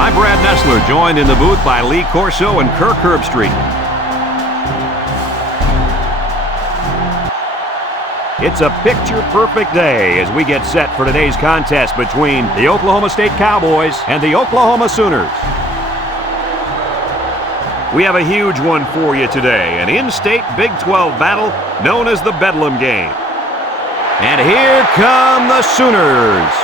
I'm Brad Nessler, joined in the booth by Lee Corso and Kirk Herbstreit. It's a picture-perfect day as we get set for today's contest between the Oklahoma State Cowboys and the Oklahoma Sooners. We have a huge one for you today, an in-state Big 12 battle known as the Bedlam Game. And here come the Sooners.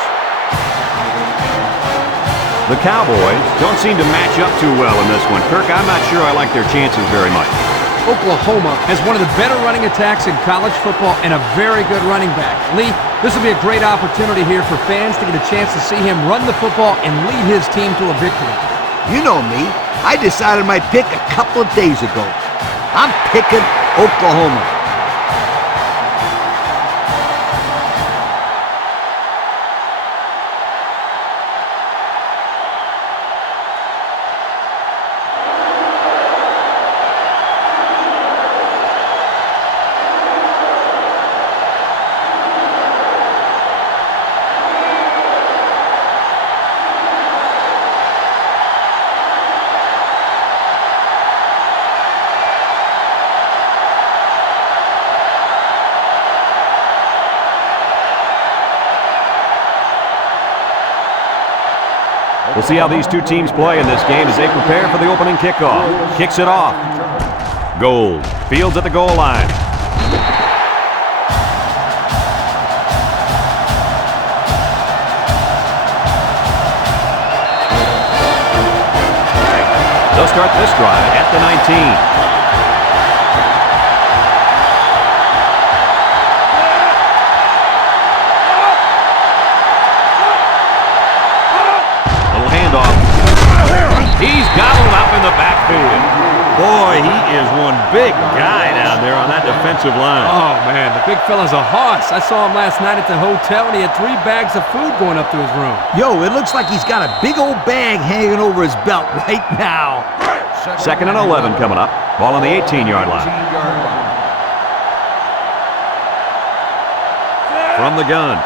The Cowboys don't seem to match up too well in this one. Kirk, I'm not sure I like their chances very much. Oklahoma has one of the better running attacks in college football and a very good running back. Lee, this will be a great opportunity here for fans to get a chance to see him run the football and lead his team to a victory. You know me. I decided my pick a couple of days ago. I'm picking Oklahoma. We'll see how these two teams play in this game as they prepare for the opening kickoff. Kicks it off. Gold. Fields at the goal line. They'll start this drive at the 19. He's gobbled up in the backfield. Boy, he is one big guy down there on that defensive line. Oh, man, the big fella's a hoss. I saw him last night at the hotel, and he had 3 bags of food going up to his room. Yo, it looks like he's got a big old bag hanging over his belt right now. Second and 11 coming up. Ball on the 18-yard line. From the gun.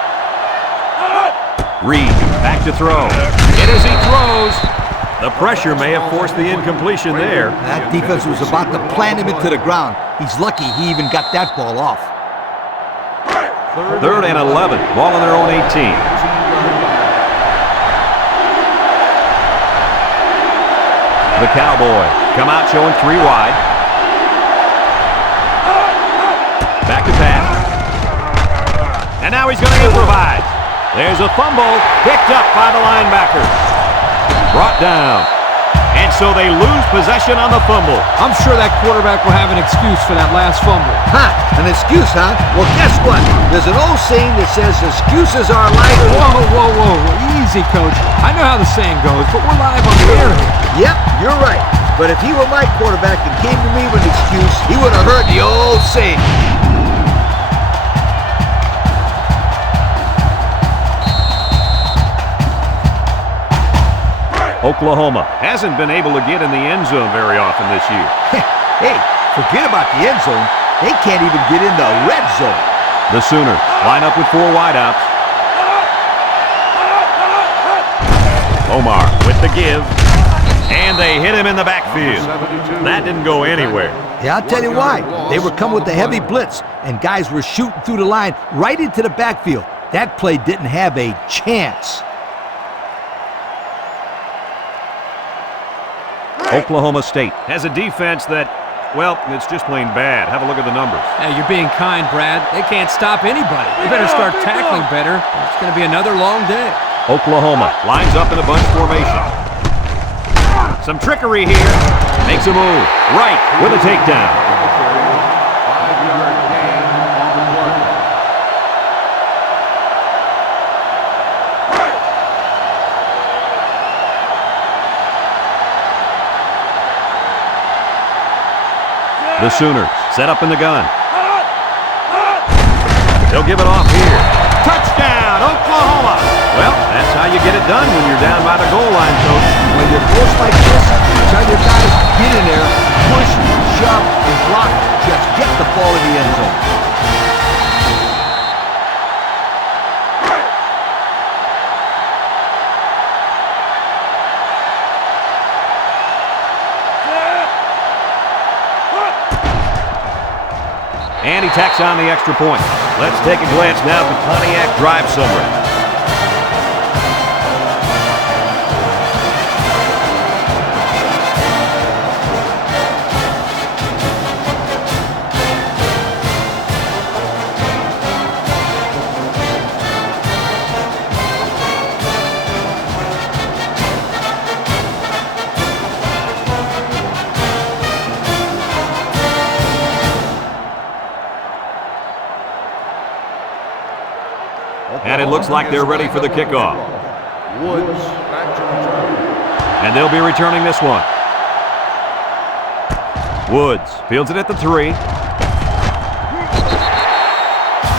Reed back to throw. And as he throws, the pressure may have forced the incompletion there. That defense was about to plant him into the ground. He's lucky he even got that ball off. Third and 11. Ball on their own 18. The Cowboys come out showing 3 wide. Back to pass. And now he's going to improvise. There's a fumble picked up by the linebacker. Brought down. And so they lose possession on the fumble. I'm sure that quarterback will have an excuse for that last fumble. Ha! An excuse, huh? Well, guess what? There's an old saying that says excuses are like... Whoa. Easy, Coach. I know how the saying goes, but we're live on the air here. Yep, you're right. But if he were my quarterback and came to me with an excuse, he would have heard the old saying. Oklahoma hasn't been able to get in the end zone very often this year. Hey, forget about the end zone. They can't even get in the red zone. The Sooners line up with 4 wideouts. Omar with the give. And they hit him in the backfield. That didn't go anywhere. Yeah, I'll tell you why. They were coming with a heavy blitz, and guys were shooting through the line right into the backfield. That play didn't have a chance. Oklahoma State has a defense that, well, it's just plain bad. Have a look at the numbers. Hey, you're being kind, Brad. They can't stop anybody. They better start tackling better. It's going to be another long day. Oklahoma lines up in a bunch formation. Some trickery here. Makes a move. Right with a takedown. The Sooners set up in the gun. They'll give it off here. Touchdown, Oklahoma! Well, that's how you get it done when you're down by the goal line, Coach. When you're close like this, tell your guys, get in there, push, shove, and block. Just get the ball in the end zone. tacks on the extra point. Let's take a glance now at the Pontiac drive summary. And it looks like they're ready for the kickoff. Woods back to return. And they'll be returning this one. Woods fields it at the 3.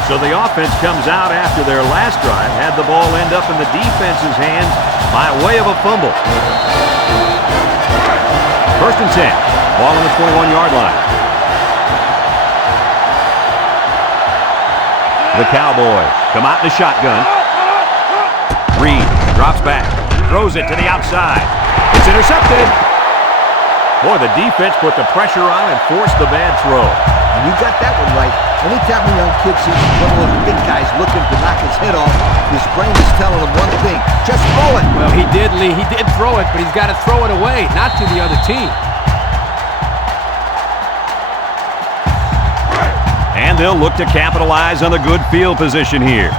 So the offense comes out after their last drive, had the ball end up in the defense's hands by way of a fumble. First and 10, ball on the 21-yard line. The Cowboys come out in the shotgun. Reed drops back, throws it to the outside. It's intercepted. Boy, the defense put the pressure on and forced the bad throw. And you got that one right. Anytime a young kid sees one of those big guys looking to knock his head off, his brain is telling him one thing: just throw it. Well, he did, Lee. He did throw it, but he's got to throw it away, not to the other team. And they'll look to capitalize on the good field position here.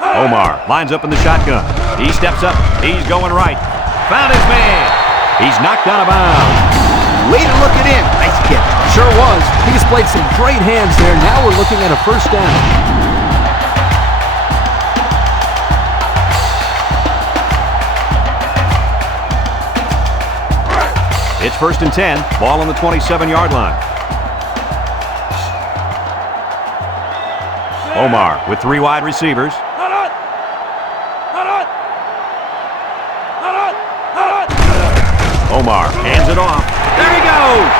Omar lines up in the shotgun. He steps up. He's going right. Found his man. He's knocked out of bounds. Way to look it in. Nice kick. Sure was. He displayed some great hands there. Now we're looking at a first down. It's first and 10. Ball on the 27-yard line. Omar with 3 wide receivers. Omar hands it off. There he goes!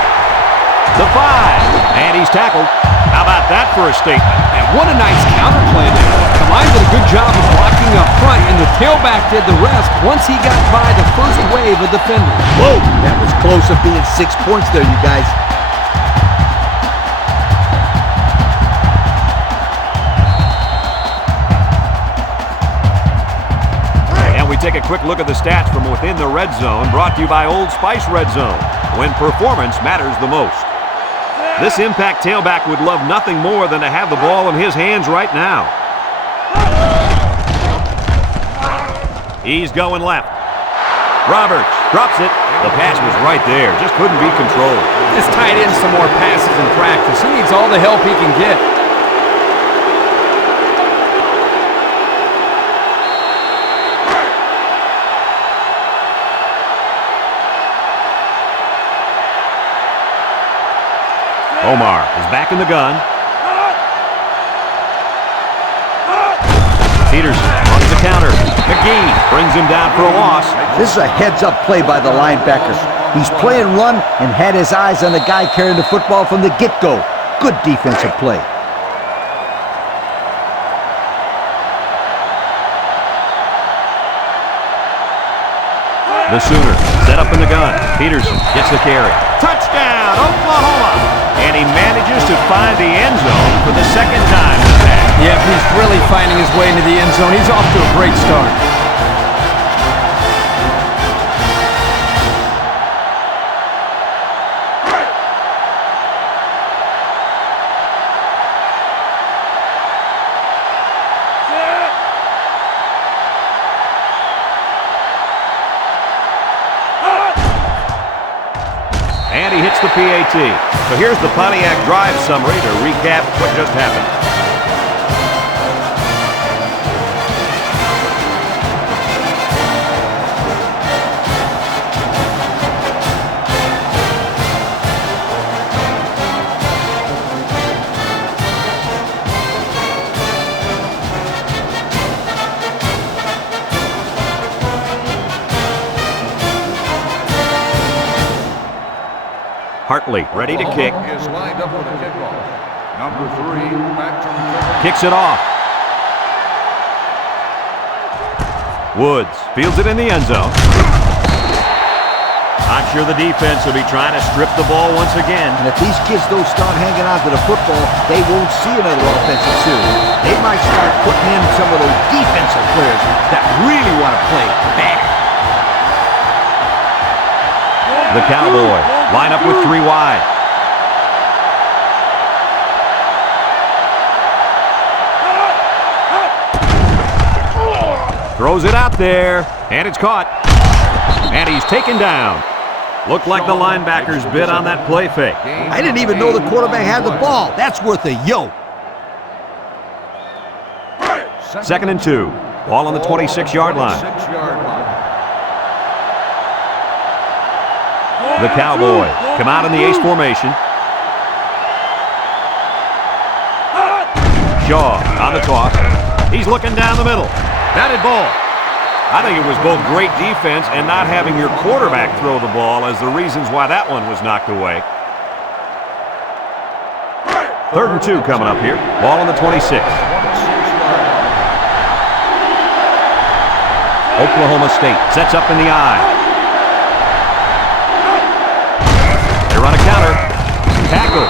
The 5. And he's tackled. How about that for a statement? And what a nice counterplay there. The line did a good job of blocking up front, and the tailback did the rest once he got by the first wave of defenders. Whoa, that was close to being 6 points there, you guys. We take a quick look at the stats from within the red zone, brought to you by Old Spice Red Zone, when performance matters the most. This impact tailback would love nothing more than to have the ball in his hands right now. He's going left. Roberts drops it. The pass was right there, just couldn't be controlled. Just tied in some more passes in practice. He needs all the help he can get. Omar is back in the gun. Peterson runs the counter. McGee brings him down for a loss. This is a heads-up play by the linebacker. He's playing run and had his eyes on the guy carrying the football from the get-go. Good defensive play. The Sooners set up in the gun. Peterson gets the carry. Touchdown, Oklahoma! And he manages to find the end zone for the second time this half. Yeah, he's really finding his way into the end zone. He's off to a great start. And he hits the PAT. So here's the Pontiac drive summary to recap what just happened. Hartley ready to kick. Is lined up for the kickoff. Number 3, back to return. Kicks it off. Woods fields it in the end zone. I'm sure the defense will be trying to strip the ball once again. And if these kids don't start hanging on to the football, they won't see another offensive series. They might start putting in some of those defensive players that really want to play bad. The Cowboys line up with 3 wide. Throws it out there, and it's caught. And he's taken down. Looked like the linebackers bid on that play fake. I didn't even know the quarterback had the ball. That's worth a yo. 2nd and 2. Ball on the 26-yard line. The Cowboys come out in the ace formation. Shaw on the toss. He's looking down the middle. Batted ball. I think it was both great defense and not having your quarterback throw the ball as the reasons why that one was knocked away. 3rd and 2 coming up here. Ball on the 26. Oklahoma State sets up in the eye. They run a counter. Tackle.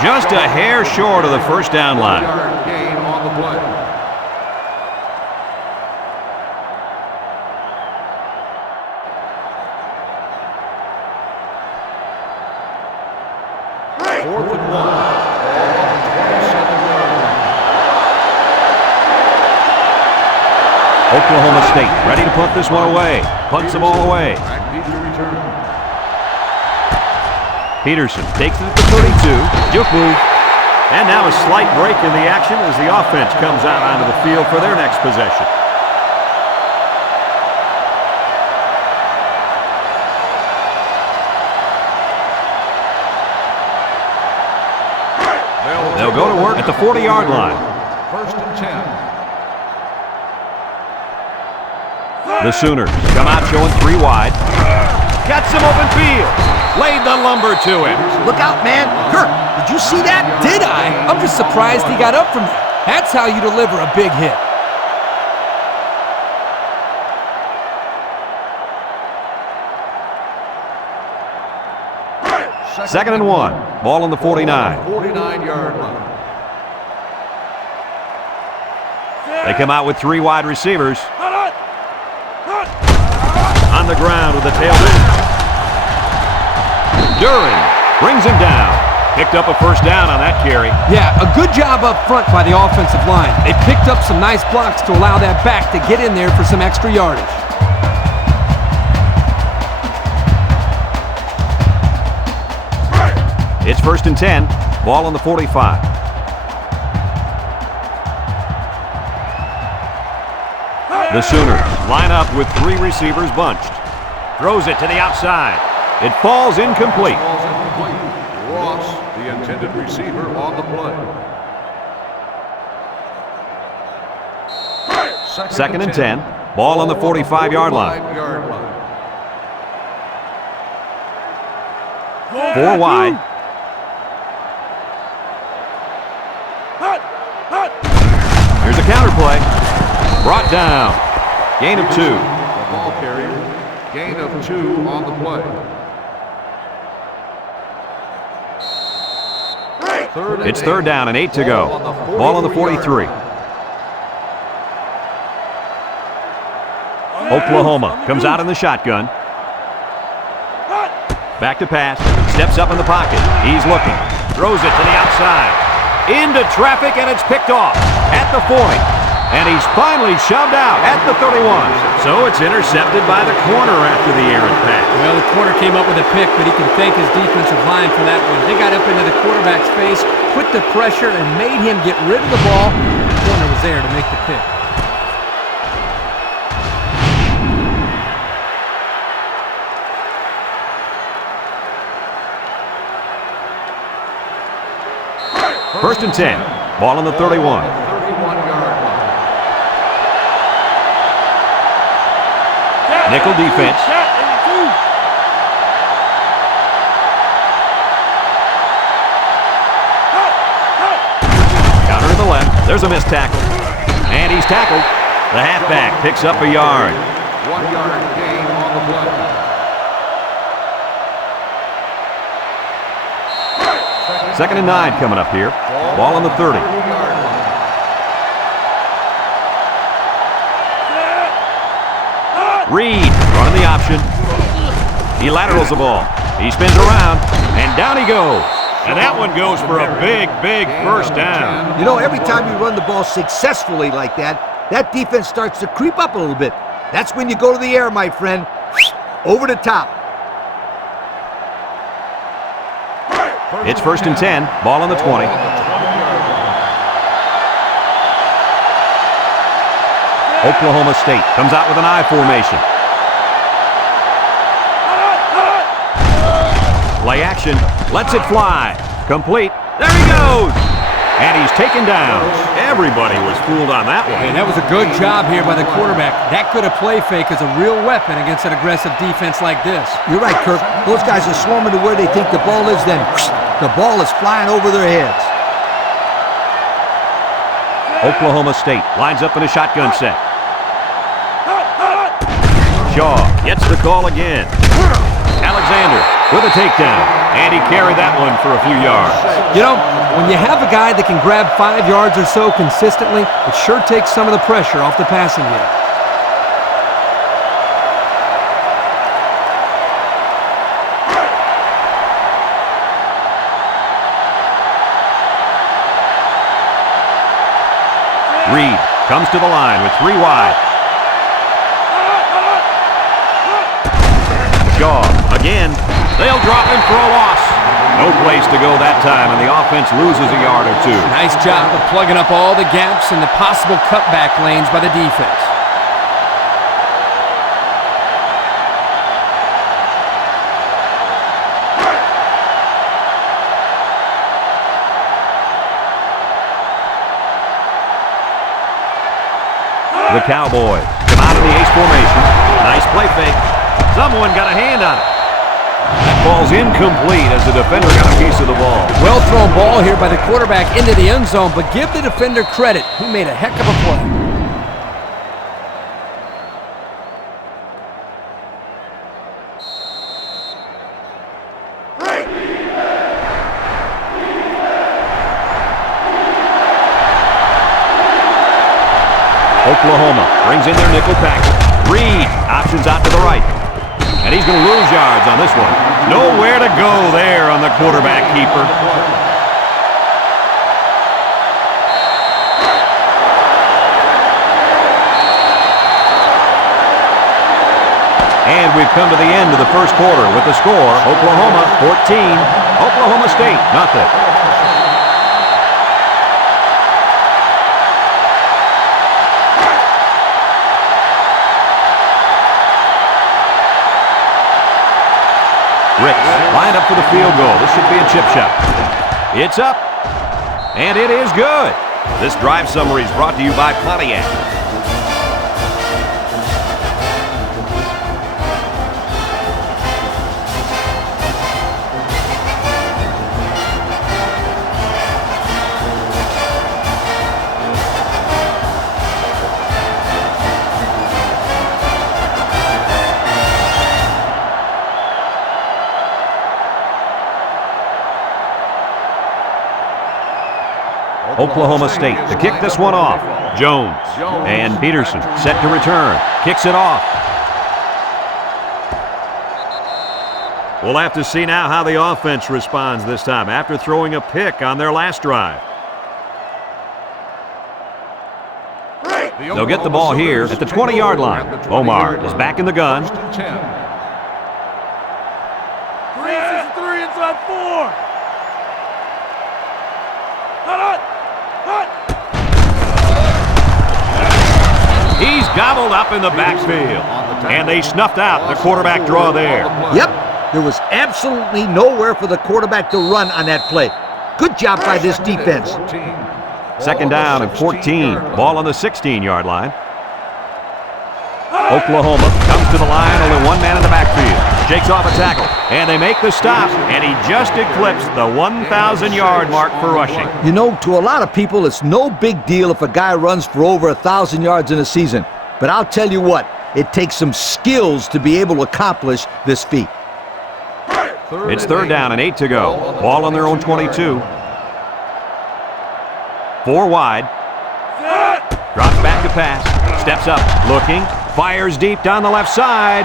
Just a hair short of the first down line. Game on the play. Oklahoma State ready to punt this one away. Punts the ball away. Peterson takes it at the 32. Juke move. And now a slight break in the action as the offense comes out onto the field for their next possession. They'll go to work at the 40-yard line. 1st and 10. The Sooners come out showing 3 wide. Got some open field. Laid the lumber to him. Look out, man. Kirk, did you see that? Did I? I'm just surprised he got up from that. That's how you deliver a big hit. Second and 1. Ball on the 49. 49-yard line. They come out with 3 wide receivers. On the ground with the tailback. Duran brings him down. Picked up a first down on that carry. Yeah, a good job up front by the offensive line. They picked up some nice blocks to allow that back to get in there for some extra yardage. It's 1st and 10. Ball on the 45. The Sooners line up with 3 receivers bunched. Throws it to the outside. It falls incomplete. Ross, the intended receiver, on the play. 2nd and 10. Ball on the 45-yard line. 4 wide. Here's a counter play. Brought down. Gain of 2. The ball carrier. Gain of 2 on the play. It's 3rd down and 8 to go. Ball on the 43. Oklahoma comes out in the shotgun. Back to pass. Steps up in the pocket. He's looking. Throws it to the outside. Into traffic, and it's picked off at the 40. And he's finally shoved out at the 31. So it's intercepted by the corner after the errant pass. Well, the corner came up with a pick, but he can thank his defensive line for that one. They got up into the quarterback's face, put the pressure, and made him get rid of the ball. The corner was there to make the pick. First and 10. Ball on the 31. 31-yard line. Nickel defense. Counter to the left. There's a missed tackle. And he's tackled. The halfback picks up a yard. 1-yard gain on the play. 2nd and 9 coming up here. Ball on the 30. Reed running the option. He laterals the ball. He spins around, and down he goes. And that one goes for a big, big first down. You know, every time you run the ball successfully like that, that defense starts to creep up a little bit. That's when you go to the air, my friend. Over the top. It's 1st and 10. Ball on the 20. Oklahoma State comes out with an I formation. Play action. Lets it fly. Complete. There he goes. And he's taken down. Everybody was fooled on that one. And that was a good job here by the quarterback. That could have play fake as a real weapon against an aggressive defense like this. You're right, Kirk. Those guys are swarming to where they think the ball is, then the ball is flying over their heads. Oklahoma State lines up in a shotgun set. Shaw gets the call again. Alexander with a takedown, and he carried that one for a few yards. You know, when you have a guy that can grab 5 yards or so consistently, it sure takes some of the pressure off the passing game. Reed comes to the line with 3 wide. Shaw again. They'll drop him for a loss. No place to go that time, and the offense loses a yard or 2. Nice job of plugging up all the gaps and the possible cutback lanes by the defense. The Cowboys come out of the ace formation. Nice play fake. Someone got a hand on it. That ball's incomplete as the defender got a piece of the ball. Well thrown ball here by the quarterback into the end zone, but give the defender credit. He made a heck of a play. Oklahoma brings in their nickel package. Reed options out to the right. And he's going to lose yards on this one. Nowhere to go there on the quarterback keeper. And we've come to the end of the first quarter with the score, Oklahoma 14, Oklahoma State nothing. Ricks lined up for the field goal. This should be a chip shot. It's up, and it is good. This drive summary is brought to you by Pontiac. Oklahoma State to kick this one off. Jones and Peterson set to return. Kicks it off. We'll have to see now how the offense responds this time after throwing a pick on their last drive. They'll get the ball here at the 20-yard line. Omar is back in the gun. 10. 3 inside 4. He's gobbled up in the backfield. And they snuffed out the quarterback draw there. Yep, there was absolutely nowhere for the quarterback to run on that play. Good job by this defense. 2nd down and 14. Ball on the 16-yard line. Oklahoma comes to the line, only one man in the backfield. Shakes off a tackle, and they make the stop, and he just eclipsed the 1,000-yard mark for rushing. You know, to a lot of people, it's no big deal if a guy runs for over 1,000 yards in a season. But I'll tell you what, it takes some skills to be able to accomplish this feat. It's third down and 8 to go. Ball on their own 22. 4 wide. Drops back to pass. Steps up. Looking. Fires deep down the left side.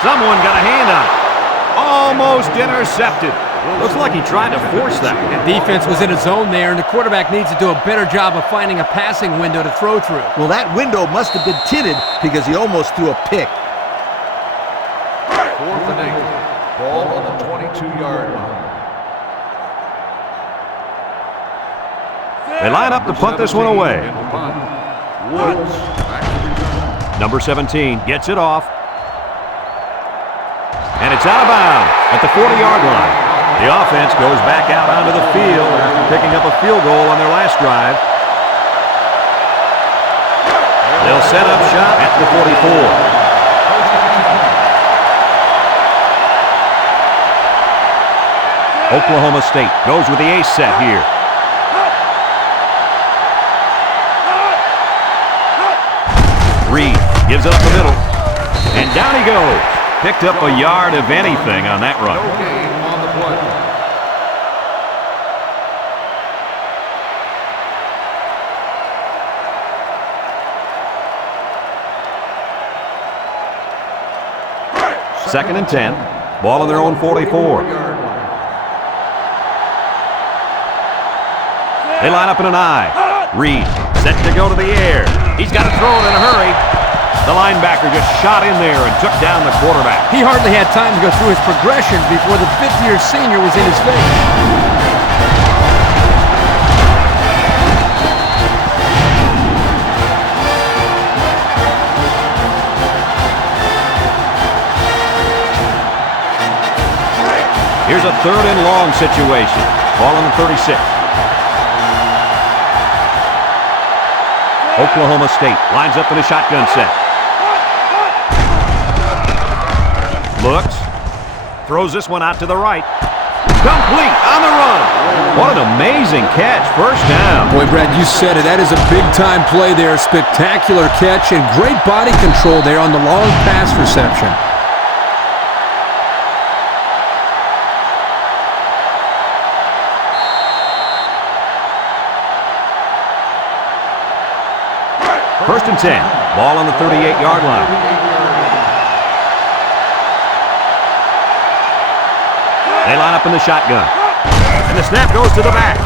Someone got a hand on it. Almost intercepted. Looks like he tried to force that. The defense was in a zone there, and the quarterback needs to do a better job of finding a passing window to throw through. Well, that window must have been tinted because he almost threw a pick. 4th and 8. Ball on the 22-yard line. They line up to punt this one away. Woods back to return. Number 17 gets it off. And it's out of bounds at the 40-yard line. The offense goes back out onto the field after picking up a field goal on their last drive. They'll set up shop at the 44. Oklahoma State goes with the ace set here. Reed gives it up the middle. And down he goes. Picked up a yard of anything on that run. No gain on the play. Second and 10. Ball on their own 44. They line up in an I. Reed set to go to the air. He's got to throw it in a hurry. The linebacker just shot in there and took down the quarterback. He hardly had time to go through his progressions before the fifth-year senior was in his face. Here's a third and long situation. Ball on the 36. Oklahoma State lines up in a shotgun set. Looks. Throws this one out to the right. Complete on the run. What an amazing catch. First down. Boy, Brad, you said it. That is a big-time play there. Spectacular catch and great body control there on the long pass reception. First and 10. Ball on the 38-yard line. They line up in the shotgun. And the snap goes to the back.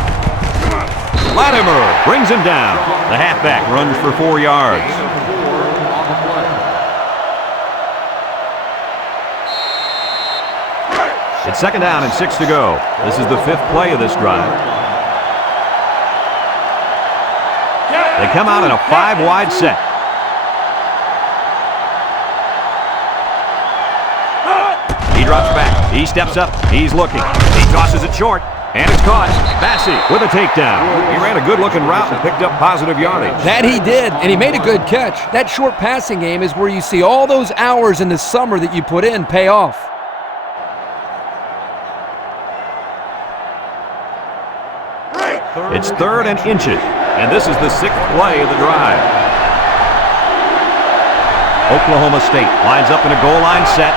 Latimer brings him down. The halfback runs for 4 yards. It's second down and 6 to go. This is the 5th play of this drive. They come out in a 5-wide set. He drops back. He steps up. He's looking. He tosses it short. And it's caught. Bassey with a takedown. He ran a good-looking route and picked up positive yardage. That he did, and he made a good catch. That short passing game is where you see all those hours in the summer that you put in pay off. It's third and inches. And this is the 6th play of the drive. Oklahoma State lines up in a goal line set.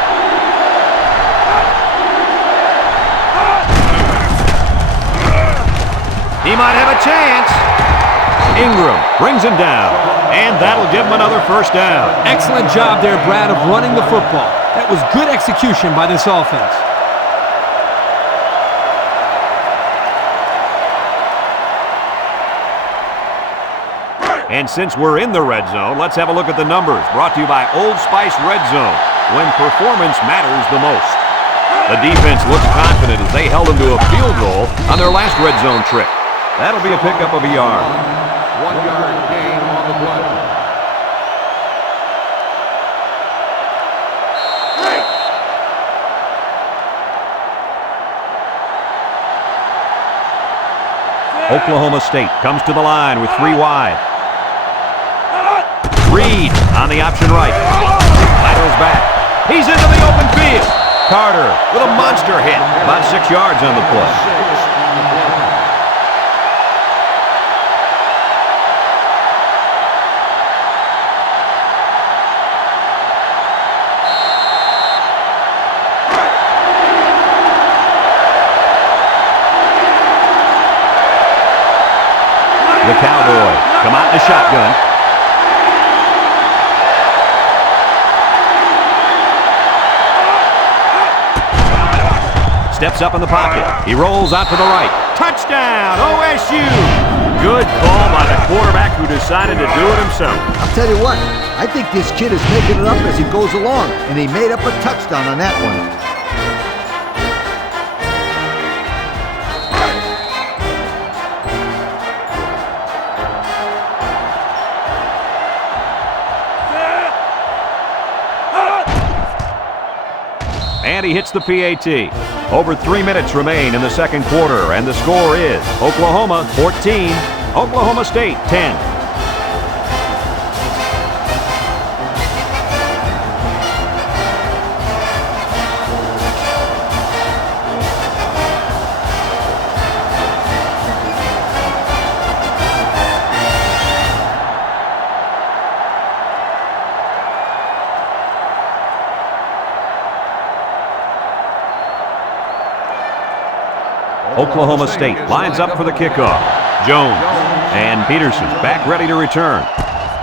He might have a chance. Ingram brings him down. And that'll give him another first down. Excellent job there, Brad, of running the football. That was good execution by this offense. And since we're in the red zone, let's have a look at the numbers. Brought to you by Old Spice Red Zone, when performance matters the most. The defense looks confident as they held them to a field goal on their last red zone trip. That'll be a pickup of a yard. 1 yard gain on the play. Oklahoma State comes to the line with 3 wide. Reed on the option right. Laterals back. He's into the open field. Carter with a monster hit. About 6 yards on the play. The Cowboys come out in the shotgun. Steps up in the pocket. He rolls out to the right. Touchdown, OSU! Good call by the quarterback who decided to do it himself. I'll tell you what, I think this kid is making it up as he goes along, and he made up a touchdown on that one. And he hits the PAT. Over 3 minutes remain in the second quarter, and the score is Oklahoma 14, Oklahoma State 10. Oklahoma State lines up for the kickoff. Jones and Peterson back ready to return.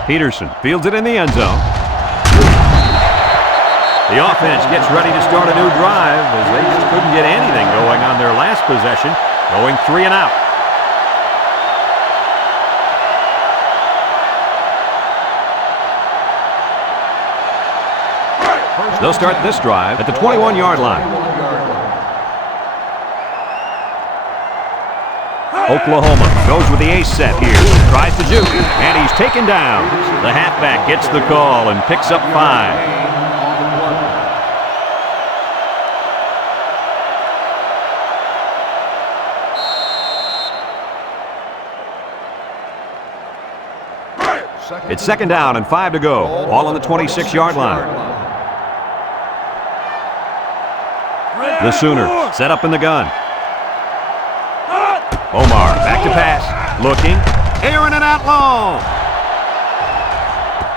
Peterson fields it in the end zone. The offense gets ready to start a new drive as they just couldn't get anything going on their last possession, going 3 and out. They'll start this drive at the 21-yard line. Oklahoma goes with the ace set here. Tries to juke, and he's taken down. The halfback gets the call and picks up 5. It's second down and 5 to go. Ball on the 26-yard line. The Sooners set up in the gun. Omar back to pass, looking, airing it out long.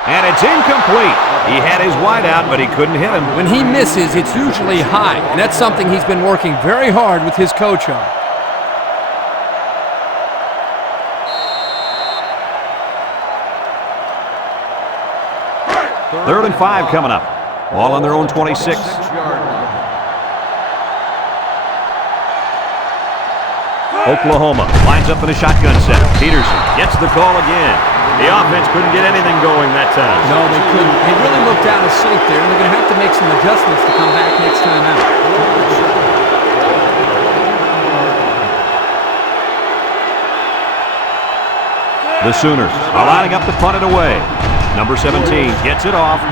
And it's incomplete. He had his wide out, but he couldn't hit him. When he misses, it's usually high, and that's something he's been working very hard with his coach on. Third and 5 coming up. Ball on their own 26. Oklahoma lines up in a shotgun set. Peterson gets the call again. The offense couldn't get anything going that time. No, they couldn't. They really looked out of sync there, and they're going to have to make some adjustments to come back next time out. The Sooners are lining up to punt it away. Number 17 gets it off.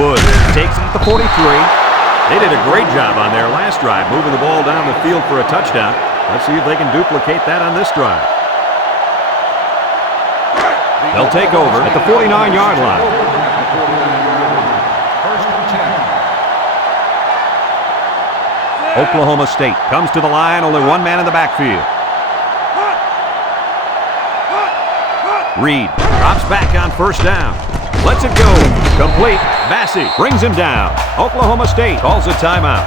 Woods takes it at the 43. They did a great job on their last drive, moving the ball down the field for a touchdown. Let's see if they can duplicate that on this drive. They'll take over at the 49-yard line. Oklahoma State comes to the line, only one man in the backfield. Reed drops back on first down. Lets it go. Complete. Bassey brings him down. Oklahoma State calls a timeout.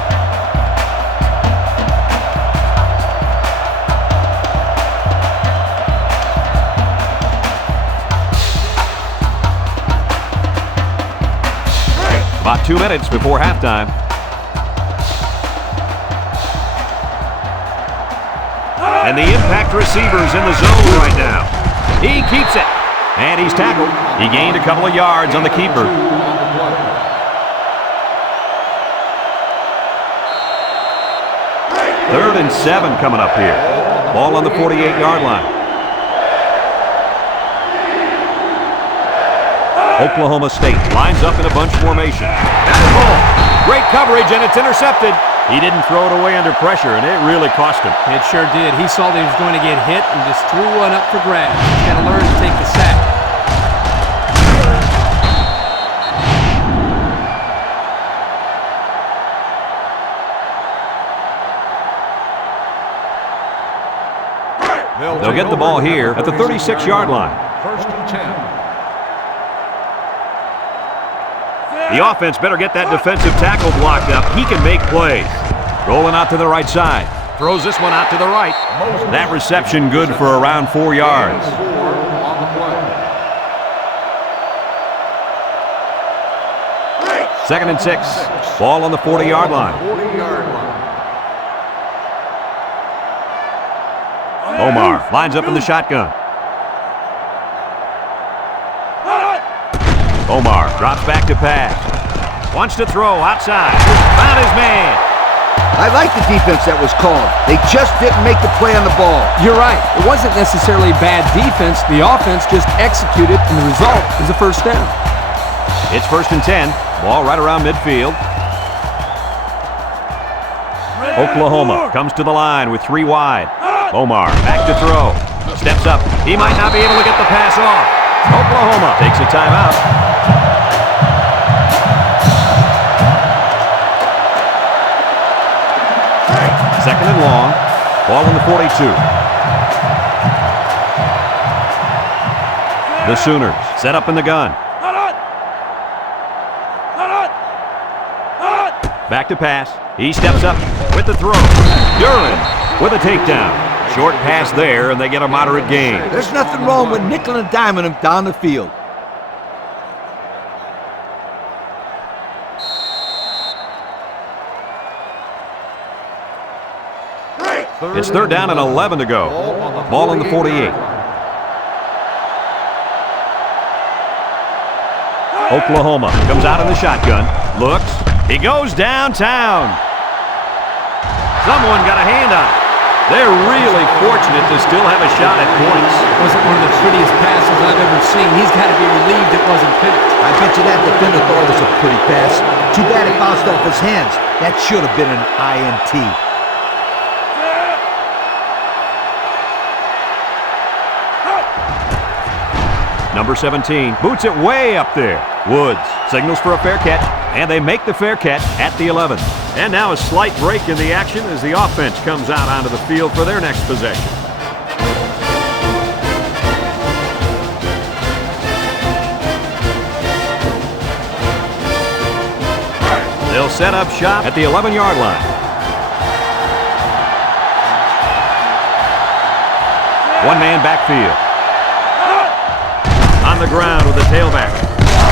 About 2 minutes before halftime. And the impact receiver's in the zone right now. He keeps it. And he's tackled. He gained a couple of yards on the keeper. Third and 7 coming up here. Ball on the 48-yard line. Oklahoma State lines up in a bunch formation. That's ball. Great coverage, and it's intercepted. He didn't throw it away under pressure, and it really cost him. It sure did. He saw that he was going to get hit and just threw one up for grabs. He's got to learn to take the sack. They'll get the ball here at the 36-yard line. First and 10. The offense better get that defensive tackle blocked up. He can make plays. Rolling out to the right side. Throws this one out to the right. That reception good for around 4 yards. On the play. 2nd and 6. Ball on the 40-yard line. 40-yard line. Omar lines up in the shotgun. Omar drops back to pass. Wants to throw outside. Found his man. I like the defense that was called. They just didn't make the play on the ball. You're right. It wasn't necessarily bad defense. The offense just executed, and the result is a first down. It's 1st and 10. Ball right around midfield. Oklahoma comes to the line with 3 wide. Omar back to throw. Steps up. He might not be able to get the pass off. Oklahoma takes a timeout. Second and long. Ball on the 42. The Sooners set up in the gun. Back to pass. He steps up with the throw. Durlin with a takedown. Short pass there, and they get a moderate gain. There's nothing wrong with nickel and diming him down the field. It's 3rd down and 11 to go. Ball on the 48. Oklahoma comes out in the shotgun. Looks. He goes downtown. Someone got a hand on it. They're really fortunate to still have a shot at points. Wasn't one of the prettiest passes I've ever seen. He's got to be relieved it wasn't picked. I bet you that defender thought it was a pretty pass. Too bad it bounced off his hands. That should have been an INT. Number 17 boots it way up there. Woods signals for a fair catch, and they make the fair catch at the 11. And now a slight break in the action as the offense comes out onto the field for their next possession. They'll set up shop at the 11-yard line. One-man backfield. On the ground with the tailback.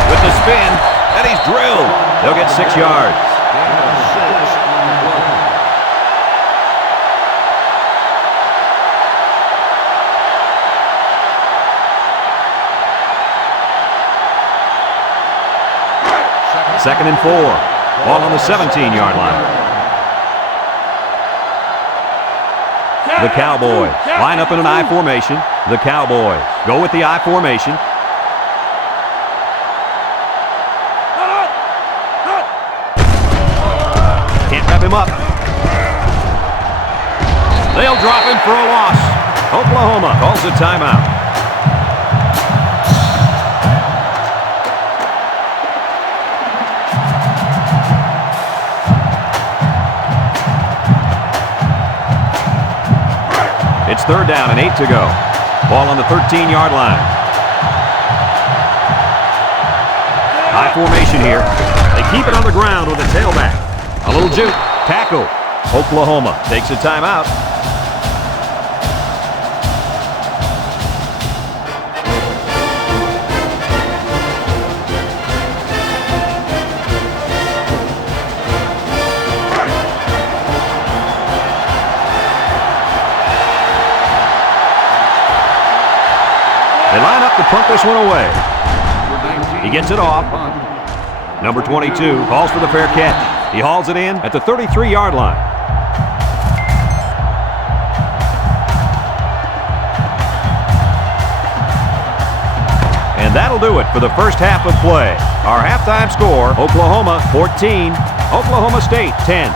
With the spin, and he's drilled. They'll get 6 yards. Second and 4. Ball on the 17-yard line. The Cowboys line up in an I formation. The Cowboys go with the I formation. Can't wrap him up. They'll drop him for a loss. Oklahoma calls a timeout. It's 3rd down and 8 to go. Ball on the 13-yard line. High formation here. They keep it on the ground with a tailback. A little juke. Tackle. Oklahoma takes a timeout. They line up to punt this one away. He gets it off. Number 22 calls for the fair catch. He hauls it in at the 33-yard line. And that'll do it for the first half of play. Our halftime score, Oklahoma 14, Oklahoma State 10.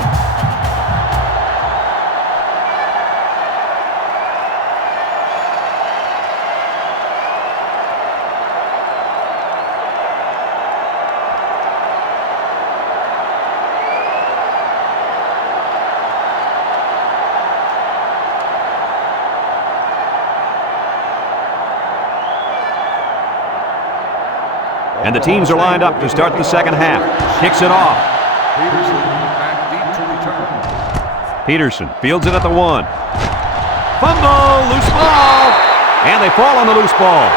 And the teams are lined up to start the second half. Kicks it off. Peterson fields it at the 1. Fumble, loose ball, and they fall on the loose ball.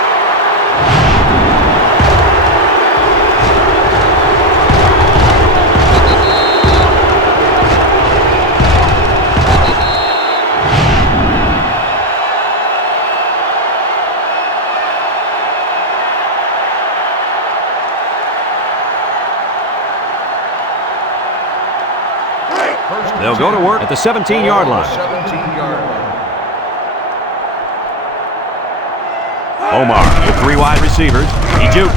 They'll go to work at the 17-yard line. 17-yard line. Omar with 3 wide receivers. He jukes.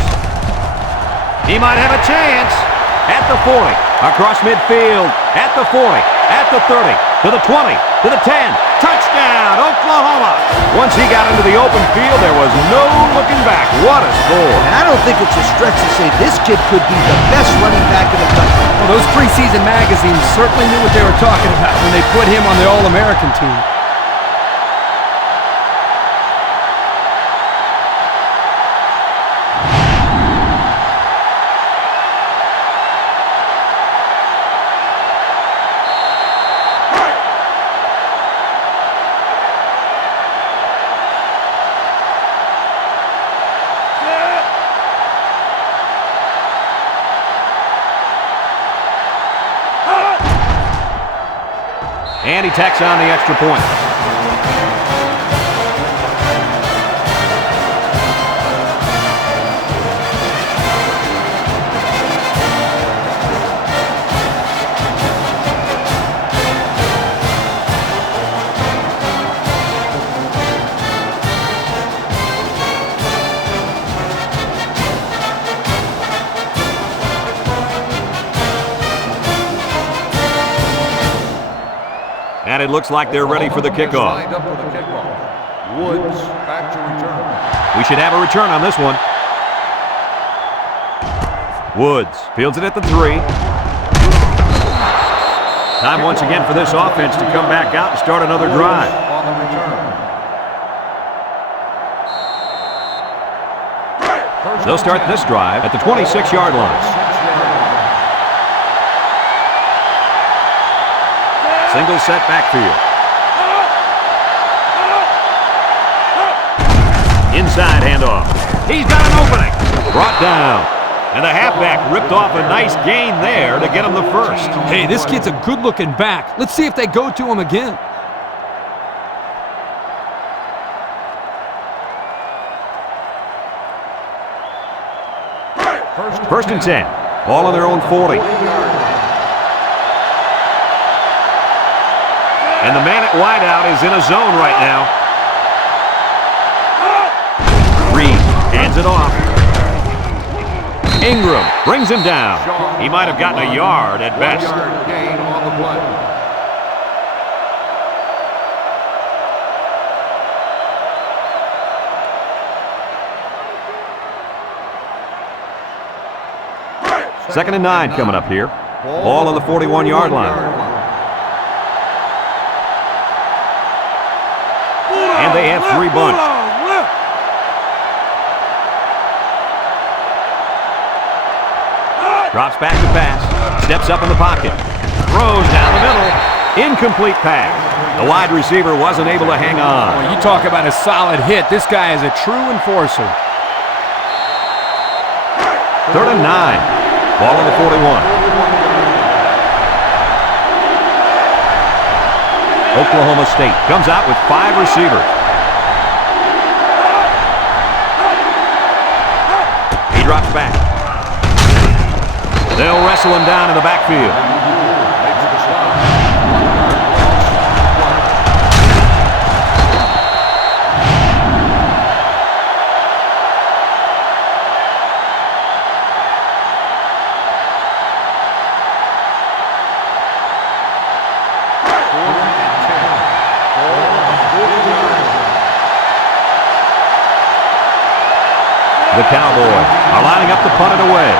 He might have a chance. At the 40. Across midfield. At the 40. At the 30. To the 20. To the 10. Touchdown, Oklahoma. Once he got into the open field, there was no looking back. What a score. And I don't think it's a stretch to say this kid could be the best running back in the country. Well, those preseason magazines certainly knew what they were talking about when they put him on the All-American team. And he tacks on the extra point. And it looks like they're ready for the kickoff. Lined up for the kickoff. Woods back to return. We should have a return on this one. Woods fields it at the 3. Time once again for this offense to come back out and start another drive. On the return. They'll start this drive at the 26-yard line. Single set backfield. Inside handoff. He's got an opening. Brought down. And the halfback ripped off a nice gain there to get him the first. Hey, this kid's a good-looking back. Let's see if they go to him again. First and 10. Ball on their own 40. And the man at wideout is in a zone right now. Reed hands it off. Ingram brings him down. He might have gotten a yard at best. 1-yard gain on the play. Second and 9 coming up here. Ball on the 41-yard line. And they have 3 bunch. Drops back to pass. Steps up in the pocket. Throws down the middle. Incomplete pass. The wide receiver wasn't able to hang on. Well, you talk about a solid hit. This guy is a true enforcer. Third and 9. Ball on the 41. Oklahoma State comes out with 5 receivers. He drops back. They'll wrestle him down in the backfield. Makes the stop. The Cowboys are lining up to punt it away.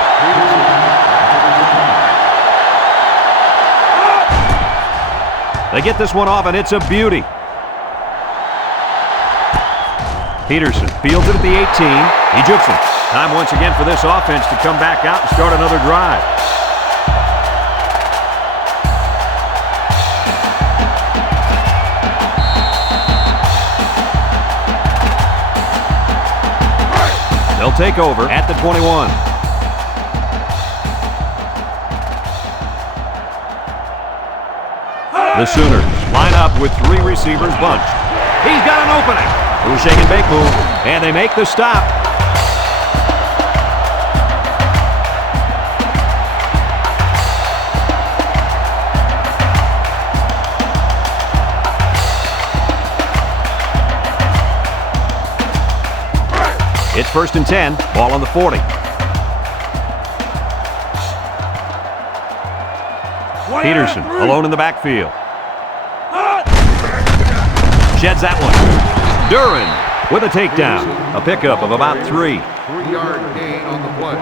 They get this one off, and it's a beauty. Peterson fields it at the 18. He jukes him. Time once again for this offense to come back out and start another drive. take over at the 21. The Sooners line up with 3 receivers bunched. He's got an opening. Who's shake and bake move, and they make the stop. It's 1st and 10, ball on the 40. Peterson alone in the backfield. Sheds that one. Duran with a takedown. A pickup of about 3. 3-yard gain on the play.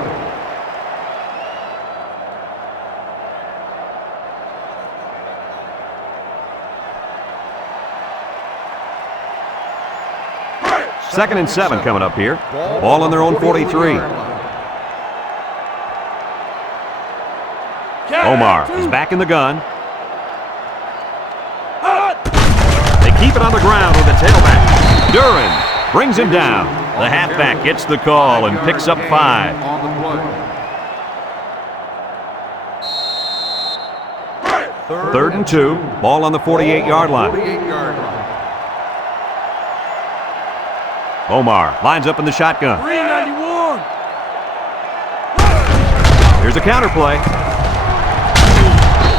Second and 7 coming up here. Ball on their own 43. Omar is back in the gun. They keep it on the ground with the tailback. Duran brings him down. The halfback gets the call and picks up 5. On the play. 3rd and 2. Ball on the 48-yard line. 48-yard line. Omar lines up in the shotgun. 391. Here's a counter play.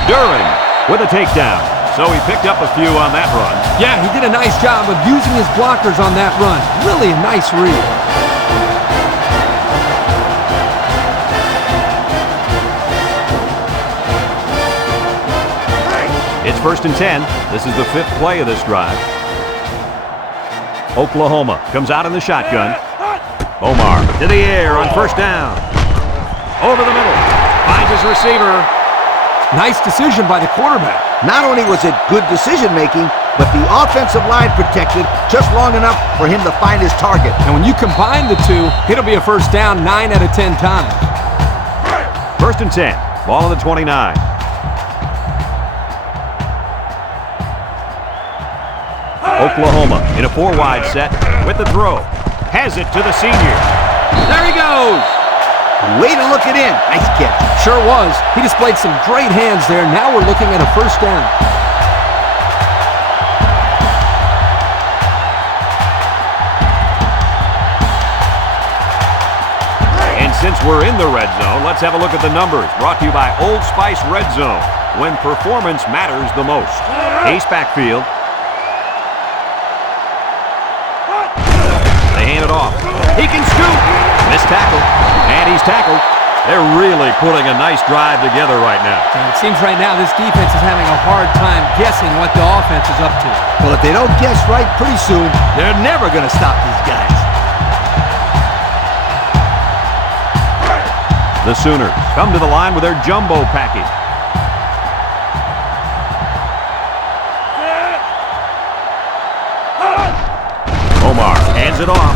Duran with a takedown. So he picked up a few on that run. Yeah, he did a nice job of using his blockers on that run. Really a nice read. It's 1st and 10. This is the 5th play of this drive. Oklahoma comes out in the shotgun. Omar to the air on 1st down. Over the middle. Finds his receiver. Nice decision by the quarterback. Not only was it good decision-making, but the offensive line protected just long enough for him to find his target. And when you combine the two, it'll be a 1st down 9 out of 10 times. 1st and 10. Ball on the 29. Oklahoma in a 4-wide set with the throw. Has it to the senior. There he goes. Way to look it in. Nice catch. Sure was. He displayed some great hands there. Now we're looking at a 1st down. And since we're in the red zone, let's have a look at the numbers. Brought to you by Old Spice Red Zone, when performance matters the most. Ace backfield. They hand it off. He can scoop. Missed tackle. And he's tackled. They're really putting a nice drive together right now. And it seems right now this defense is having a hard time guessing what the offense is up to. Well, if they don't guess right pretty soon, they're never going to stop these guys. The Sooners come to the line with their jumbo package. Omar hands it off.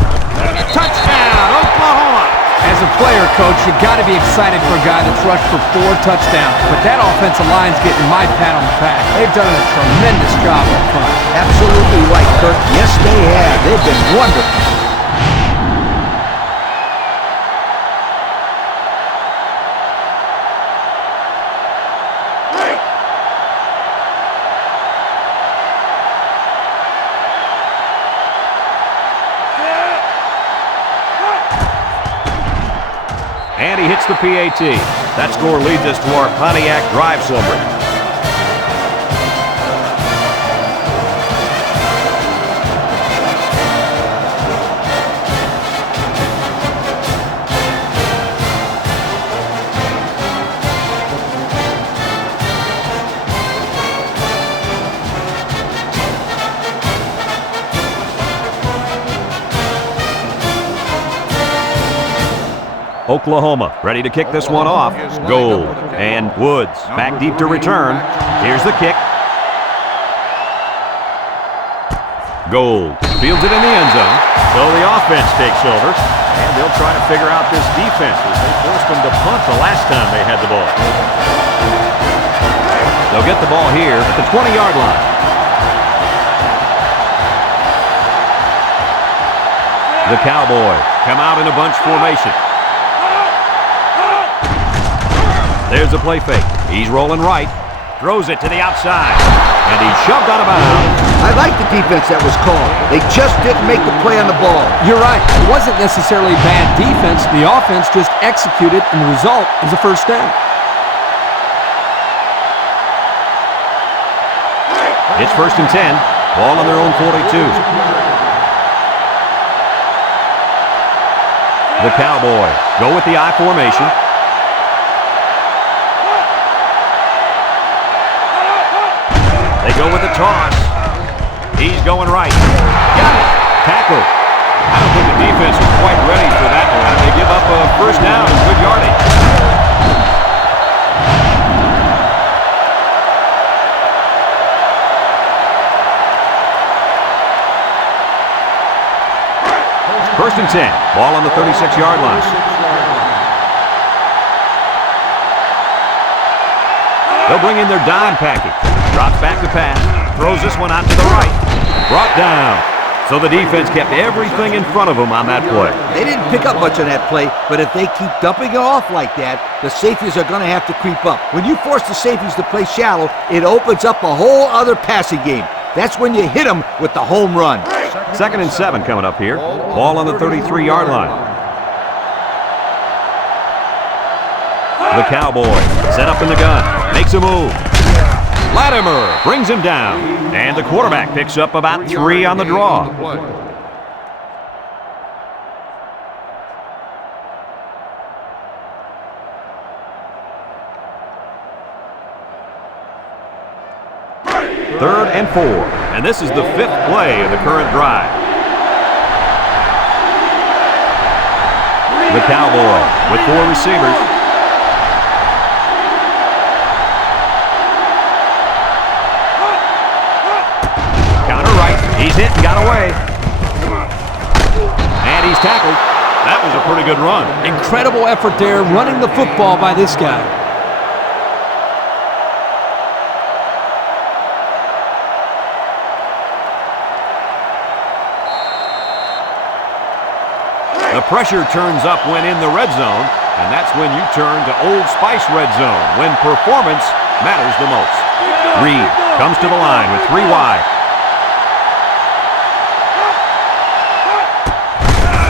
Touchdown, Oklahoma! As a player, Coach, you got to be excited for a guy that's rushed for 4 touchdowns. But that offensive line's getting my pat on the back. They've done a tremendous job up front. Absolutely right, Kirk. Yes, they have. They've been wonderful. And he hits the PAT. That score leads us to our Pontiac drive celebration. Oklahoma ready to kick this one off. Gold and Woods back deep to return. Here's the kick. Gold fields it in the end zone. So the offense takes over, and they'll try to figure out this defense as they forced them to punt the last time they had the ball. They'll get the ball here at the 20-yard line. The Cowboys come out in a bunch formation. There's a play fake. He's rolling right. Throws it to the outside. And he's shoved out of bounds. I like the defense that was called. They just didn't make the play on the ball. You're right. It wasn't necessarily bad defense. The offense just executed, and the result is a first down. It's 1st and 10. Ball on their own 42. The Cowboys go with the I formation. They go with the toss. He's going right. Got it. Tackle. I don't think the defense was quite ready for that one. They give up a first down and good yardage. First and 10. Ball on the 36-yard line. They'll bring in their dime package. Drops back to pass. Throws this one out to the right. Brought down. So the defense kept everything in front of them on that play. They didn't pick up much on that play, but if they keep dumping it off like that, the safeties are going to have to creep up. When you force the safeties to play shallow, it opens up a whole other passing game. That's when you hit them with the home run. 2nd and 7 coming up here. Ball on the 33-yard line. The Cowboys set up in the gun. Makes a move. Latimer brings him down. And the quarterback picks up about 3 on the draw. Third and 4. And this is the 5th play of the current drive. The Cowboys with 4 receivers. Counter right. He's hit and got away. And he's tackled. That was a pretty good run. Incredible effort there running the football by this guy. The pressure turns up when in the red zone, and that's when you turn to Old Spice red zone, when performance matters the most. Reed comes to the line with 3 wide.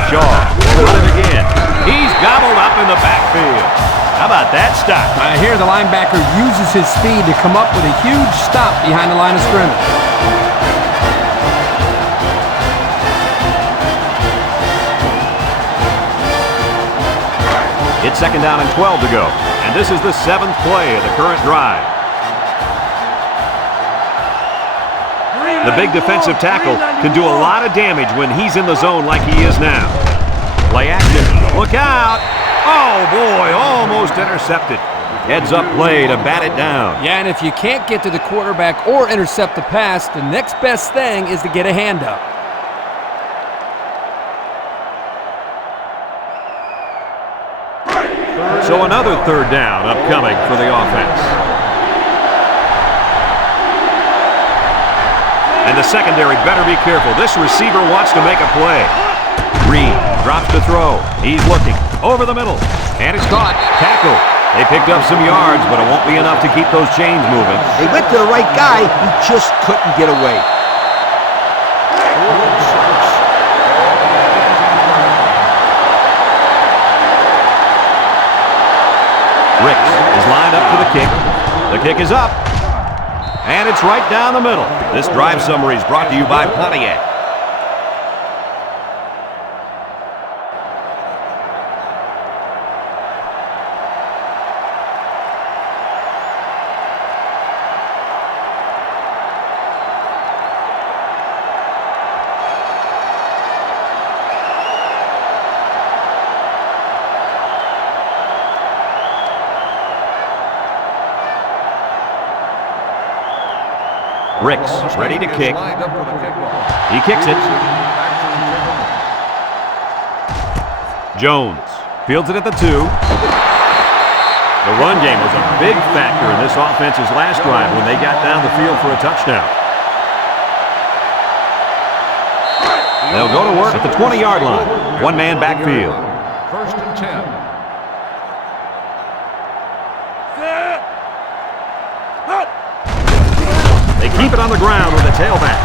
Shaw will run it again. He's gobbled up in the backfield. How about that stop? Here the linebacker uses his speed to come up with a huge stop behind the line of scrimmage. It's 2nd down and 12 to go. And this is the 7th play of the current drive. The big defensive tackle can do a lot of damage when he's in the zone like he is now. Play action. Look out. Oh, boy, almost intercepted. Heads up play to bat it down. Yeah, and if you can't get to the quarterback or intercept the pass, the next best thing is to get a hand up. So another 3rd down upcoming for the offense. And the secondary better be careful. This receiver wants to make a play. Reed drops to throw. He's looking over the middle. And it's caught. Tackle. They picked up some yards, but it won't be enough to keep those chains moving. They went to the right guy. He just couldn't get away. Ricks is lined up for the kick. The kick is up. And it's right down the middle. This drive summary is brought to you by Pontiac. Ricks ready to kick. He kicks it. Jones fields it at the 2. The run game was a big factor in this offense's last drive when they got down the field for a touchdown. They'll go to work at the 20-yard line. One man backfield. First and 10. They keep it on the ground with the tailback.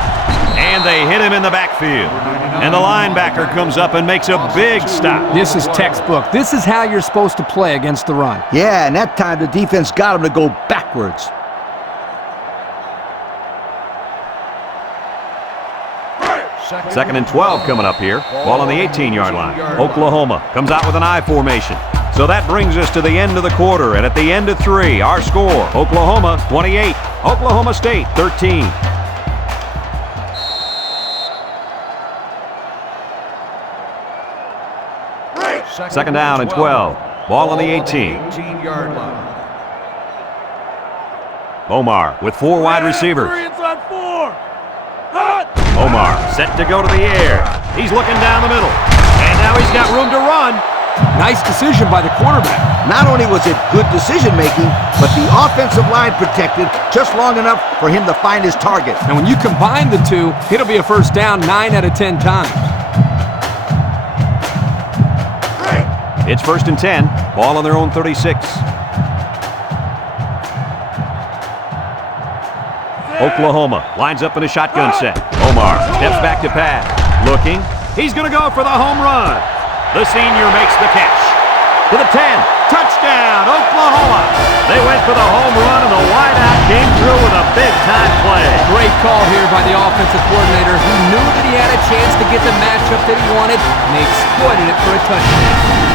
And they hit him in the backfield. And the linebacker comes up and makes a big stop. This is textbook. This is how you're supposed to play against the run. Yeah, and that time the defense got him to go backwards. Second and 12 coming up here. Ball on the 18-yard line. Oklahoma comes out with an I formation. So that brings us to the end of the quarter. And at the end of 3, our score, Oklahoma 28, Oklahoma State 13. Second down and 12. Ball on the 18. 18-yard line. Omar with 4 wide receivers. 3 inside 4. Omar set to go to the air. He's looking down the middle. And now he's got room to run. Nice decision by the quarterback. Not only was it good decision-making, but the offensive line protected just long enough for him to find his target. And when you combine the two, it'll be a first down 9 out of 10 times. It's first and 10. Ball on their own 36. Oklahoma lines up in a shotgun set. Omar steps back to pass. Looking. He's going to go for the home run. The senior makes the catch. To the 10. Touchdown, Oklahoma. They went for the home run, and the wideout came through with a big-time play. Great call here by the offensive coordinator, who knew that he had a chance to get the matchup that he wanted, and they exploited it for a touchdown.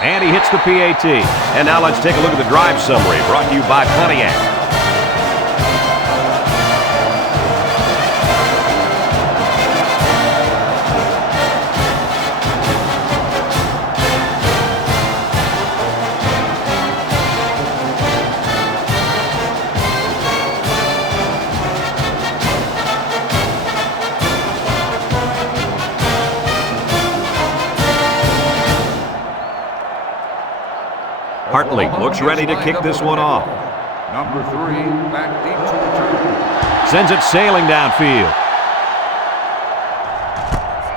And he hits the PAT. And now let's take a look at the drive summary brought to you by Pontiac. Hartley looks ready to kick this one off. Number 3, back deep to return. Sends it sailing downfield.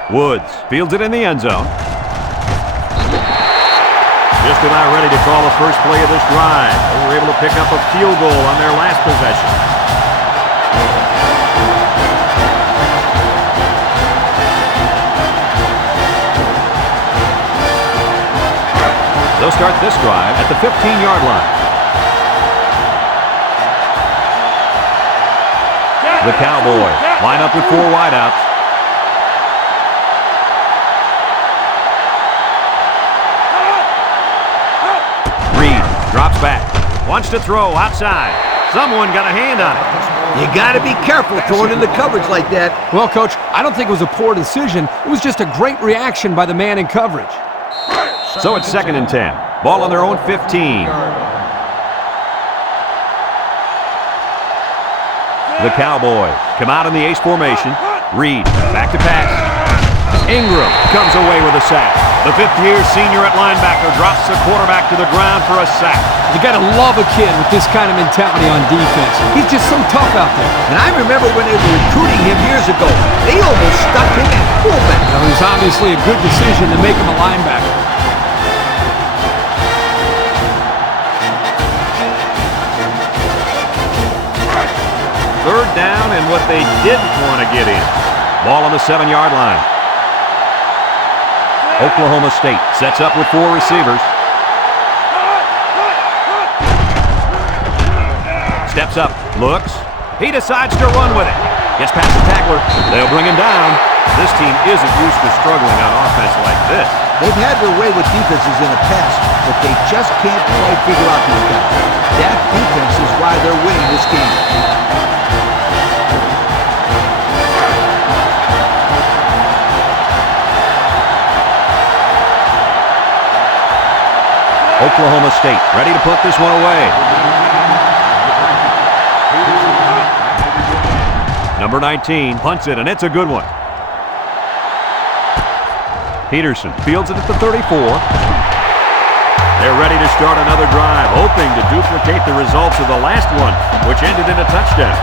Woods fields it in the end zone. Just about ready to call the first play of this drive. They were able to pick up a field goal on their last possession. They'll start this drive at the 15-yard line. The Cowboys line up with 4 wideouts. Reed drops back. Wants to throw outside. Someone got a hand on it. You got to be careful throwing into coverage like that. Well, Coach, I don't think it was a poor decision. It was just a great reaction by the man in coverage. So it's second and 10. Ball on their own 15. The Cowboys come out in the ace formation. Reed back to pass. Ingram comes away with a sack. The 5th-year senior at linebacker drops the quarterback to the ground for a sack. You got to love a kid with this kind of mentality on defense. He's just so tough out there. And I remember when they were recruiting him years ago, they almost stuck him at fullback. Now, it was obviously a good decision to make him a linebacker. Third down and what they didn't want to get in. Ball on the 7-yard line. Oklahoma State sets up with 4 receivers. Steps up, looks. He decides to run with it. Gets past the tackler. They'll bring him down. This team isn't used to struggling on offense like this. They've had their way with defenses in the past, but they just can't quite figure out these guys. That defense is why they're winning this game. Oklahoma State ready to put this one away. Number 19 punts it, and it's a good one. Peterson fields it at the 34. They're ready to start another drive, hoping to duplicate the results of the last one, which ended in a touchdown.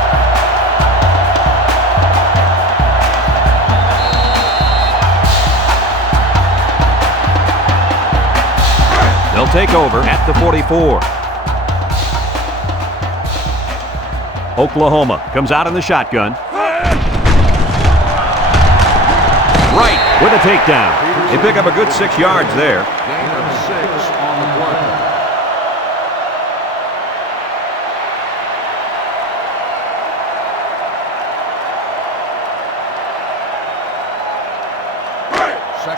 They'll take over at the 44. Oklahoma comes out in the shotgun. Right with a takedown. They pick up a good 6 yards there. Gain of 6 on the play.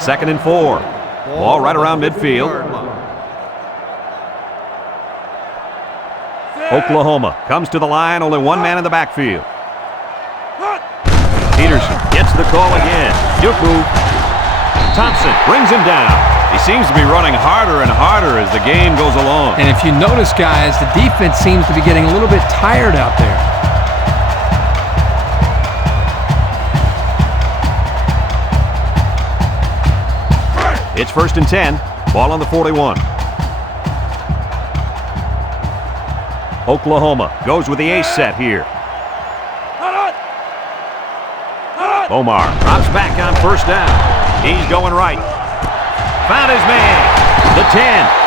Second and 4. Ball right around midfield. Oklahoma comes to the line, only one man in the backfield. Peterson gets the call again. Yuku. Thompson brings him down. He seems to be running harder and harder as the game goes along. And if you notice, guys, the defense seems to be getting a little bit tired out there. It's 1st and 10. Ball on the 41. Oklahoma goes with the ace set here. Omar drops back on 1st down. He's going right. Found his man. The 10.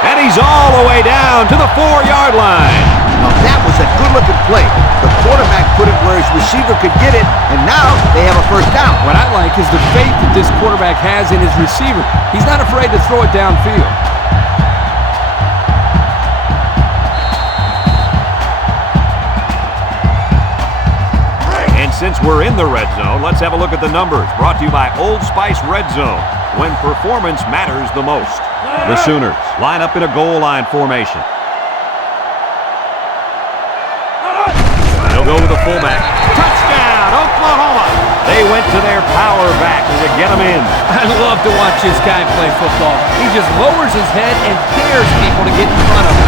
And he's all the way down to the 4-yard line. Now that was a good-looking play. The quarterback put it where his receiver could get it, and now they have a 1st down. What I like is the faith that this quarterback has in his receiver. He's not afraid to throw it downfield. And since we're in the red zone, let's have a look at the numbers. Brought to you by Old Spice Red Zone, when performance matters the most. The Sooners line up in a goal line formation. They'll go with the fullback. Touchdown, Oklahoma! They went to their power back to get him in. I love to watch this guy play football. He just lowers his head and dares people to get in front of him.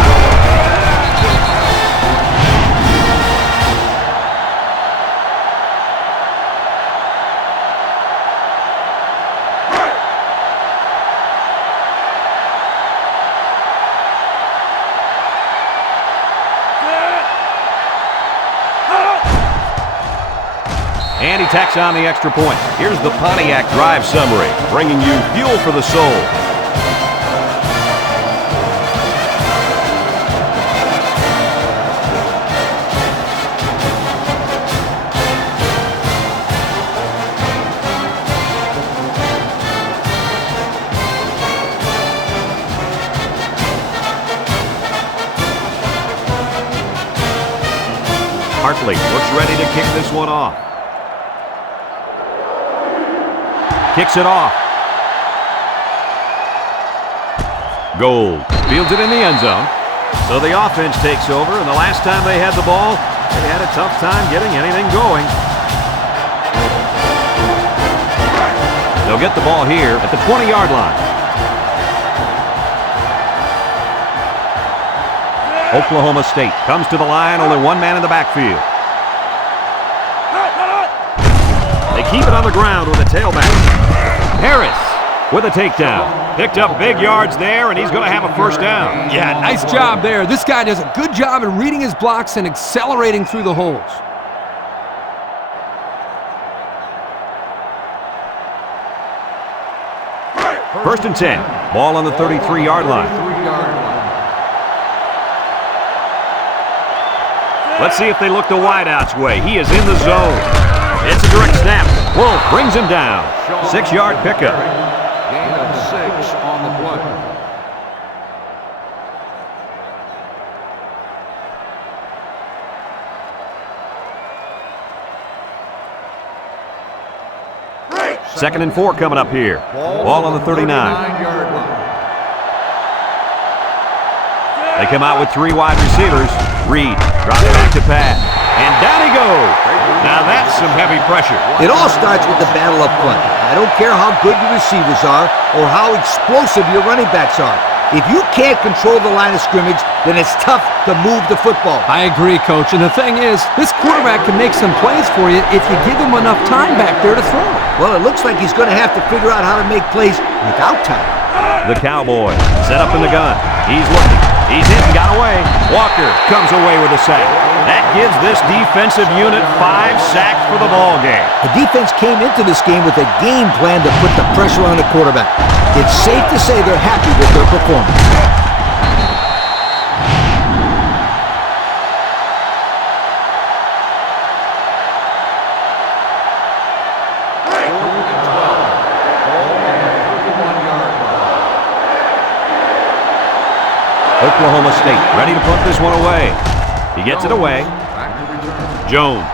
And he tacks on the extra point. Here's the Pontiac drive summary, bringing you fuel for the soul. Hartley looks ready to kick this one off. Kicks it off. Gold fields it in the end zone. So the offense takes over, and the last time they had the ball, they had a tough time getting anything going. They'll get the ball here at the 20-yard line. Oklahoma State comes to the line, only one man in the backfield. They keep it on the ground with a tailback. Harris with a takedown. Picked up big yards there, and he's going to have a 1st down. Yeah, nice job there. This guy does a good job in reading his blocks and accelerating through the holes. First and 10. Ball on the 33-yard line. Let's see if they look the wideout's way. He is in the zone. It's a direct snap. Wolf brings him down. 6-yard pickup. Gain of 6 on the play. Second and 4 coming up here. Ball on the 39. 39-yard line. They come out with 3 wide receivers. Reed drops back to pass. And down he goes. Now that's some heavy pressure. It all starts with the battle up front. I don't care how good your receivers are or how explosive your running backs are. If you can't control the line of scrimmage, then it's tough to move the football. I agree, Coach. And the thing is, this quarterback can make some plays for you if you give him enough time back there to throw. Well, it looks like he's going to have to figure out how to make plays without time. The Cowboys set up in the gun. He's looking. He's hit and got away. Walker comes away with a sack. That gives this defensive unit 5 sacks for the ball game. The defense came into this game with a game plan to put the pressure on the quarterback. It's safe to say they're happy with their performance. Oklahoma State ready to put this one away. He gets it away. Jones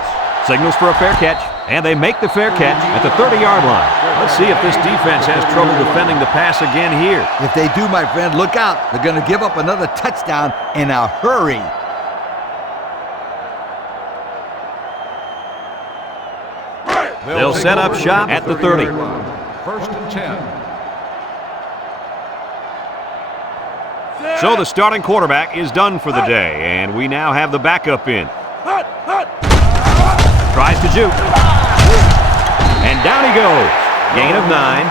signals for a fair catch, and they make the fair catch at the 30-yard line. Let's see if this defense has trouble defending the pass again here. If they do, my friend, look out. They're going to give up another touchdown in a hurry. They'll set up shop at the 30. First and 10. So the starting quarterback is done for the day, and we now have the backup in. Tries to juke. And down he goes. Gain of 9.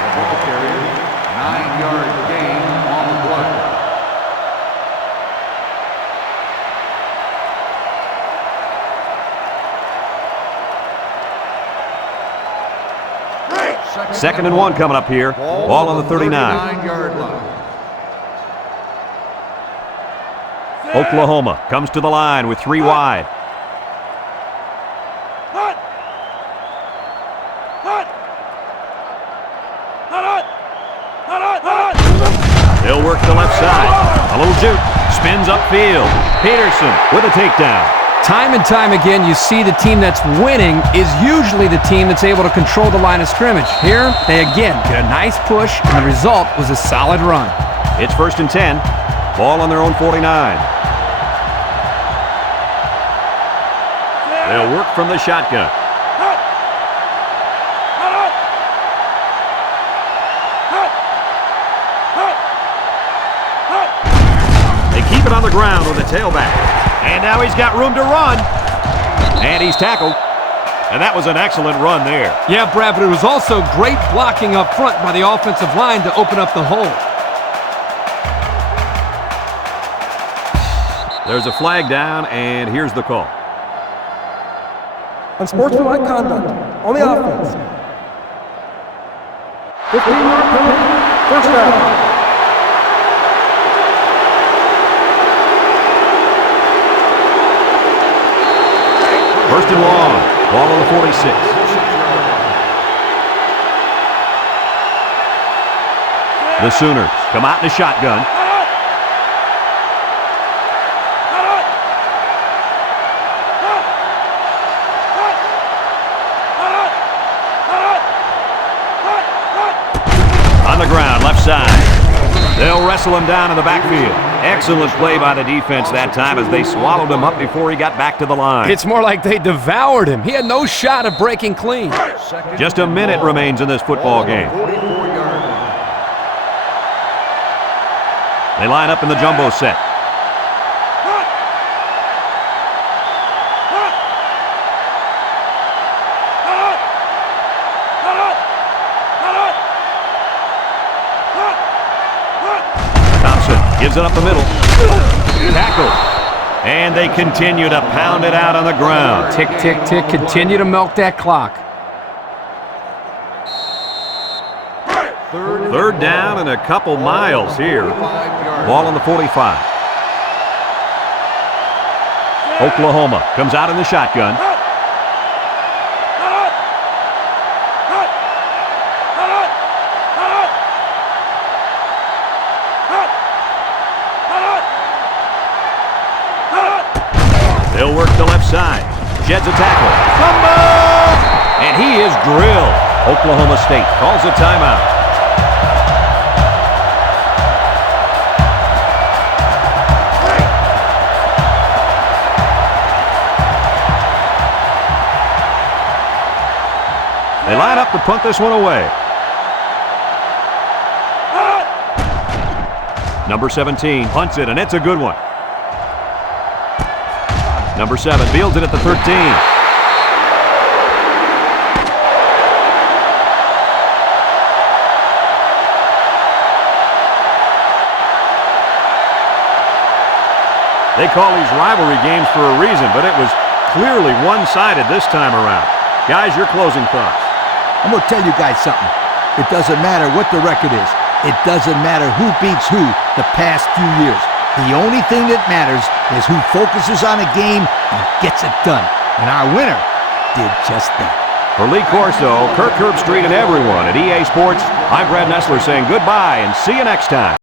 9-yard gain on the play. Second and 1 coming up here. Ball on the 39. 39-yard line. Oklahoma comes to the line with 3 wide. They'll work the left side. A little juke. Spins upfield. Peterson with a takedown. Time and time again, you see the team that's winning is usually the team that's able to control the line of scrimmage. Here, they again get a nice push, and the result was a solid run. It's first and 10. Ball on their own 49. They'll work from the shotgun. They keep it on the ground with a tailback. And now he's got room to run. And he's tackled. And that was an excellent run there. Yeah, Brad, but it was also great blocking up front by the offensive line to open up the hole. There's a flag down, and here's the call. Unsportsmanlike conduct on the offense. 15-yard penalty, first down. First and long, ball on the 46. The Sooners come out in the shotgun. On the ground, left side. They'll wrestle him down in the backfield. Excellent play by the defense that time as they swallowed him up before he got back to the line. It's more like they devoured him. He had no shot of breaking clean. Just a minute remains in this football game. 44-yard line. They line up in the jumbo set. Gives it up the middle. Tackle. And they continue to pound it out on the ground. Tick, tick, tick. Continue to milk that clock. Third down and a couple miles here. Ball on the 45. Oklahoma comes out in the shotgun. They'll work the left side. Sheds a tackle. Fumble! And he is drilled. Oklahoma State calls a timeout. They line up to punt this one away. Number 17 punts it, and it's a good one. Number 7 fields it at the 13. They call these rivalry games for a reason, but it was clearly one-sided this time around. Guys, your closing thoughts. I'm going to tell you guys something. It doesn't matter what the record is. It doesn't matter who beats who the past few years. The only thing that matters is who focuses on a game and gets it done. And our winner did just that. For Lee Corso, Kirk Herbstreit, and everyone at EA Sports, I'm Brad Nessler saying goodbye and see you next time.